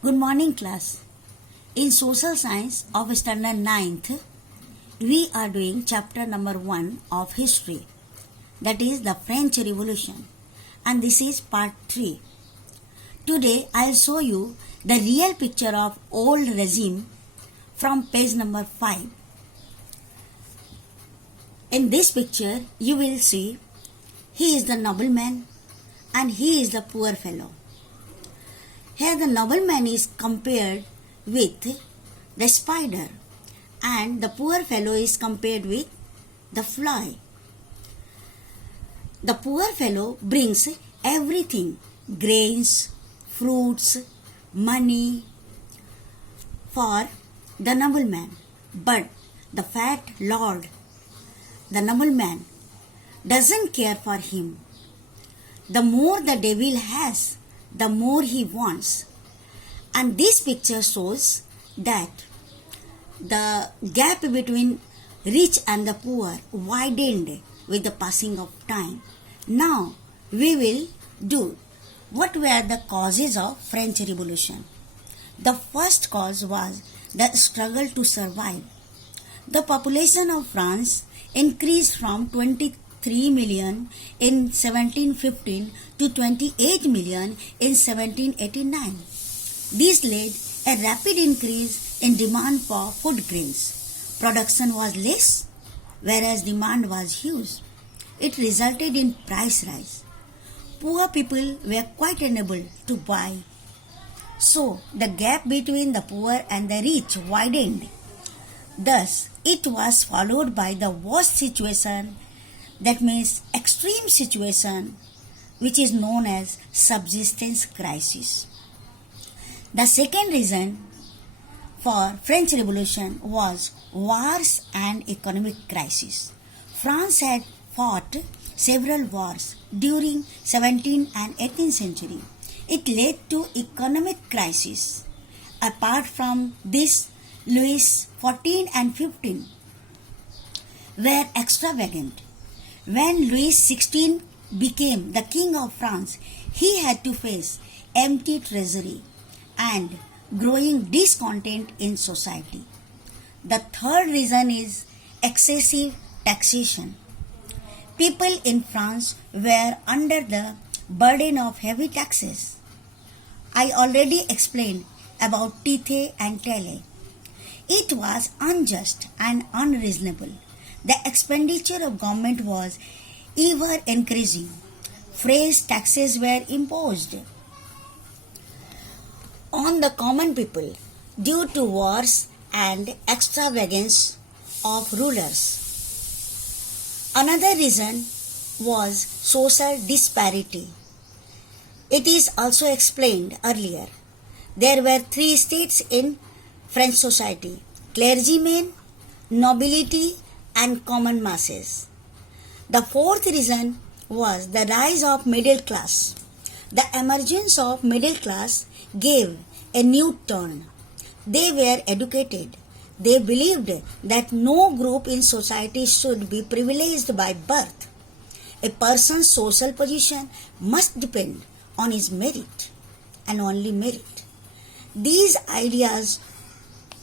Good morning, class. In Social Science of Standard 9th, we are doing chapter number 1 of History, that is the French Revolution, and this is part 3. Today, I'll show you the real picture of old regime from page number 5. In this picture, you will see he is the nobleman and he is the poor fellow. Here the nobleman is compared with the spider and the poor fellow is compared with the fly. The poor fellow brings everything, grains, fruits, money for the nobleman. But the fat lord, the nobleman, doesn't care for him. The more the devil has, the more he wants. And this picture shows that the gap between rich and the poor widened with the passing of time. Now we will do what were the causes of French Revolution. The first cause was the struggle to survive. The population of France increased from 23 million in 1715 to 28 million in 1789. This led a rapid increase in demand for food grains. Production was less, whereas demand was huge. It resulted in price rise. Poor people were quite unable to buy. So the gap between the poor and the rich widened. Thus, it was followed by the worst situation, that means extreme situation, which is known as subsistence crisis. The second reason for French Revolution was wars and economic crisis. France had fought several wars during 17th and 18th century. It led to economic crisis. Apart from this, Louis XIV and XV were extravagant. When Louis XVI became the king of France, he had to face empty treasury and growing discontent in society. The third reason is excessive taxation. People in France were under the burden of heavy taxes. I already explained about Tithe and Tele. It was unjust and unreasonable. The expenditure of government was ever increasing. Fresh taxes were imposed on the common people due to wars and extravagance of rulers. Another reason was social disparity. It is also explained earlier. There were 3 states in French society: clergymen, nobility, and common masses. The fourth reason was the rise of middle class. The emergence of middle class gave a new turn. They were educated. They believed that no group in society should be privileged by birth. A person's social position must depend on his merit and only merit. These ideas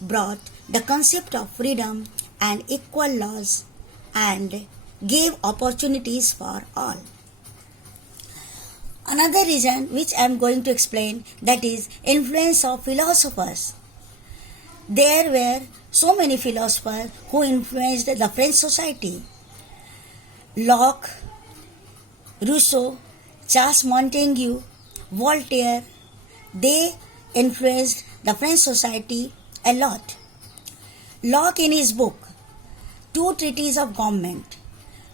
brought the concept of freedom and equal laws and gave opportunities for all. Another reason which I am going to explain, that is influence of philosophers. There were so many philosophers who influenced the French society. Locke, Rousseau, Charles Montesquieu, Voltaire, they influenced the French society a lot. Locke in his book, 2 Treatises of Government,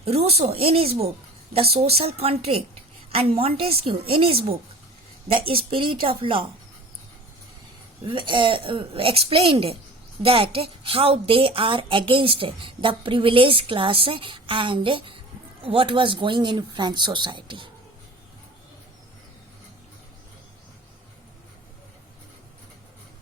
Rousseau in his book, The Social Contract, and Montesquieu in his book, The Spirit of Law, explained that how they are against the privileged class and what was going in French society.